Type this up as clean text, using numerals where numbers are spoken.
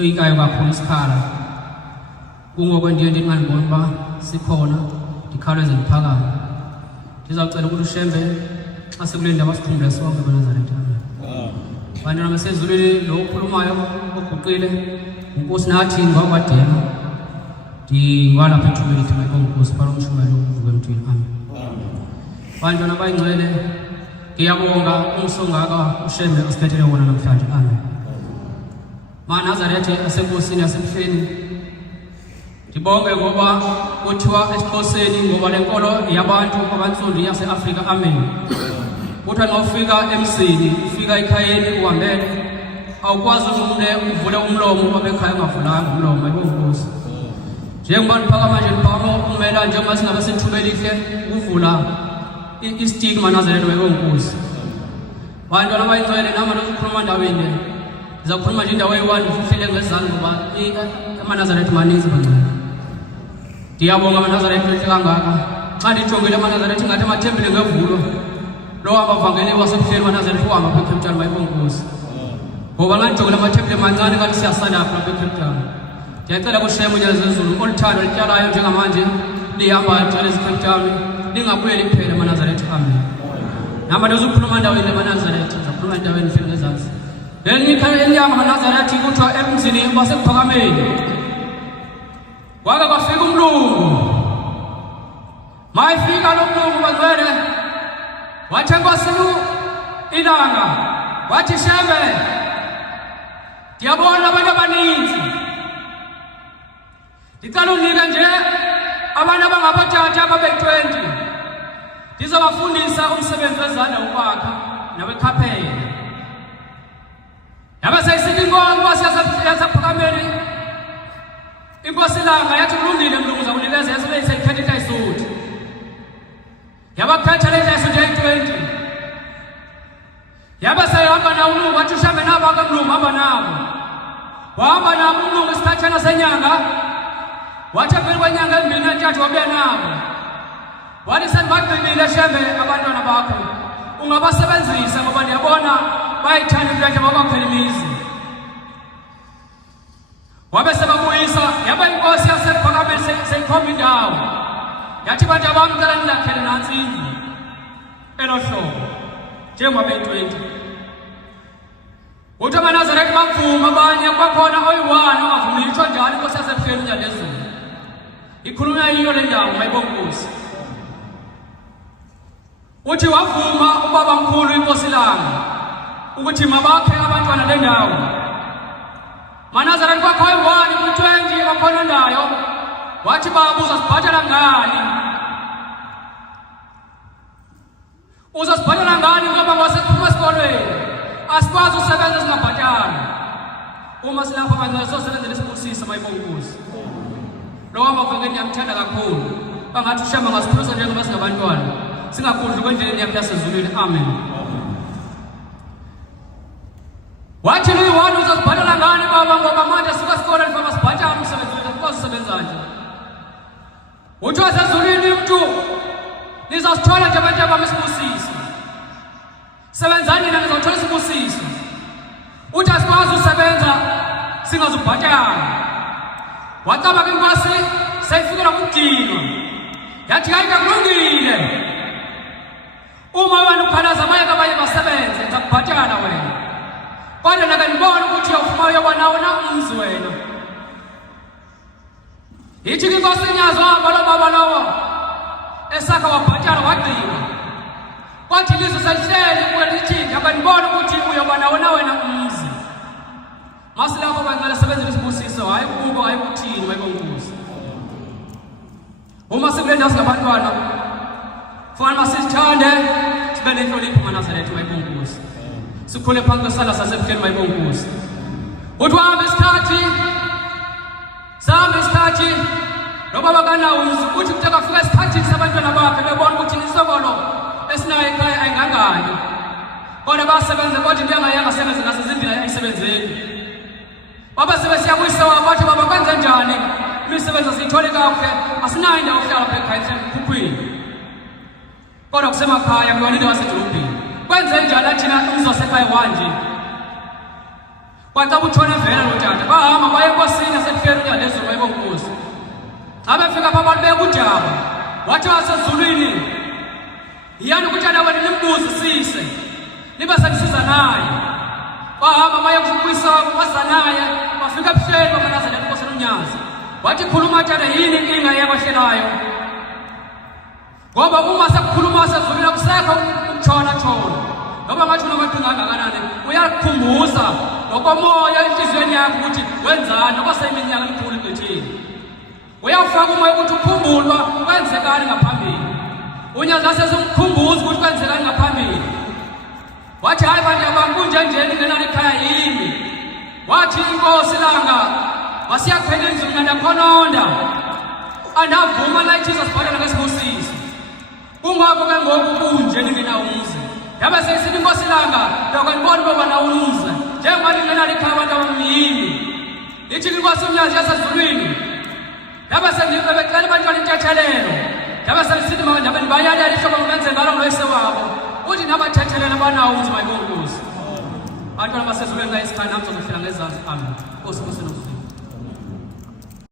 soyikayo kakhulu isikhala kungokwendiye ndingandibona uba sikhona ndikhawuleze ndiphakame ndizawucela ukuthi ushembe xa sekule ndaba sikhumbule sonke beNazaretha. Bantwana basezulwini lo ukhulumayo oguqile inkosi nathi ngawakwadela ndingwalapha ethubeni thina konkosi phela umshumayelo uvuke emthini. Amen. Bantwana bayingcwele ngiyabonga umsongaka ushembe osiphethe wona namhlanje. Amen. MaNazaretha asenkosini yasemhleni ndibonge ngoba kuthiwa esiXhoseni ngoba lenkolo yabantu abantsundu yase-Afrika. Amen. Kuthiwa xa ufika emzini ufika ekhayeni uhambele awukwazi umntu uvule umlomo wabekhaya ungavulanga umlomo. Ayibonkosi njengoba ndiphakama nje ndiphakama umela njengoba singabe sithube lihle ukuvula istigma Nazaretha. Ayibonkosi bantwana bayingcwele nama lokukhuluma ndaweni ndiza kukhuluma nje indawo eyi-1 ufihlele ngezandla ngoba amaNazaretha maninzi bangcwele. Ndiyabonga amaNazaretha lehle kangaka xa ndijongile amaNazaretha ingathi amathempile ngevulwa lo abavangeli wasebuhleni waNazaretha uhamba apha eCape Town. Ayibonkosi ngoba xa ndijongile amathempile mancane kanti siyasandapha lapha eCape Town. Ndiyacela kushema unyana zezulu oluthando lityalayo njengamanje lihambayo gcwele eCape Town lingabuyeli kuphela amaNazaretha. Amen. Nama ndizokhuluma endaweni amaNazaretha ndizakhuluma endaweni ihleli ngezantsi elinye ikhaya elinyanga amaNazaretha kuthiwa emzini wasekuphakameni kwake kwafika umlungu. Mayifika lo mlungu bangcwele wathi enkosini ilanga wathi shembe ndiyabona abantu abaninzi ndicela unike nje abantu abangabathatha ababe-20 ndizobafundisa umsebenzi wezandla ukwakha nawekhaphela. Yabe seyisithi inkosi yasephakameni inkosi ilanga yathi kulungile mlungu zakunikeza yasobe seyikhetha itayisuthi yabakhetha le tayisuthi eyi-20 yabe seyihamba nawo umlungu wathi ushambe nabo ake mlungu hamba nabo wahamba nabo umlungu isikhathana senyanga wathi emveni kwenyanga ezimbini entathu wabuya nabo wathi sendibagqibile shembe abantwana bakho ungabasebenzisa ngoba ndiyabona bayithanda into yakhe babakhwela imizi. Wabe sebabuyisa yaba inkosi yasephakameni seyikhomba indawo yathi bantu abami cela nilakhele nantsi indlu elo hlobo njengoba beyi-20. Uthi amaNazaretha bavuma abanye kwakhona oyi-1 ongavumi itsho njalo inkosi yasebuhleni unyana lezulu ikhulunywa yiyo le ndawo. Ayibonkosi uthi wavuma ubabamkhulu inkosi ilanga ukuthi mabakhe abantwana le ndawo. MaNazaretha kwakho oyi-1 kwi-20 kwakhona ndayo wathi baba uzasibhatala ngani? Uzasibhatala ngani ngoba wasephuma esikolweni asikwazi usebenza singabhatali. Uma silapha bangcwele sosebenzela isibusisa. Mayibonkosi lo wamavangeli ndiyamthanda kakhulu bangathi ushamba ngasiphilisa njengoba singabantwana singakudli kwendleleni yakhe yasezulwini. Amen. Wathi lo-1 uzasibhatala ngani baba ngoba manje sika esikolweni fama sibhatala umsebenzi wethu asikwazi usebenza nje. Uthi wasezulwini mntu nizasithola nje abantu abami isibusiso sebenzani nina nizawuthola isibusiso. Uthi asikwazi usebenza singazubhatala. Wacaba ke inkosi seyifikela kudinwa yathi hayi kulungile uma abantu ukhalaza bayeka baye basebenze ngizakubhatala wena kodwa nake ndibona ukuthi uyawufuma uyobona wona umzi wena. Ithi inkosi inyazo hamba lo baba lowo esakha wabhatala wagqiba kwathi ilizwe selihleli kuwe lithi ake ndibona ukuthi uyobona wona wena umzi. Masilapho bangcwele sebenzela isibusiso hayi kubo hayi kuthini. Bayibonkosi uma sikule ndawo singabantwana kufanele masizithande sibe nenhlonipho amaNazaretha. Bayibonkosi sikhule phansi kwesandla sasebuhleni. Bayibonkosi uthi wahamba isikhathi sihamba isikhathi lo baba kanawo umzi uthi kuthi akafika esikhathini sabantwana bakhe bebona ukuthi isokolo esinayo ekhaya ayingangani kodwa basebenze kodwa into yangasebenzi nasezindlela ayisebenzeli. Baba sebesiyabuyisa wabathi baba kwenze njani imisebenzi siyithole kakuhle asinayo indawo yokuhlala apha ekhaya esekhukhwini kodwa kusemakhaya kuyona indawo yasedolobheni. Kwenze njani thina umzi wasekhaya wanje kwathi abutshona vele lo tata bahamba baye enkosini yasehleli unyalezo bayebonkosi xa befika apha abantu bekujaba wathi wasezulwini yiyani ukutshana wena nimbuzisise niba senisiza naye bahamba baye kukwisa kwasa naye bafika ebuhleni bamanazela enkosi nomnyazi wathi khuluma tata yini inkinga yakwahlelayo ngoba uma sekukhuluma sezulwini akusekho ukutshona noba ngatshona abantu kangakanani uyakukhumbuza ngokomoya enhliziyweni yakho ukuthi wenzani noba seyiminyaka emikhulu egqithini uyawufaka umoya ukuthi ukhumbulwa kwenzekani ngaphambili unyazi asezimkhumbuza ukuthi kwenzekani ngaphambili wathi hayi bantu abantu kunjenjeni ngenani ekhaya yimi wathi inkosi langa wasiyakhwela inzulu nandakhononda andavuma la Jesus bhala ngesibusisi kungako ke ngoku kunje ninginawo umzi yabe sesithi inkosi langa lokandibona ngoba nawo umzi njengoba ngenani ekhaya abantu abamyini ithi inkosi umnyazi yasezulwini yabe sengibebecela abantwana intethelelo yabe selisithi manje ndibayalela ihlobo ngenze ngalo ngoyise wabo uthi nabathethelele abanawo umzi mayibonkosi abantwana basezulwini la isikhaya namzo ngifika ngezansi amen Nkosi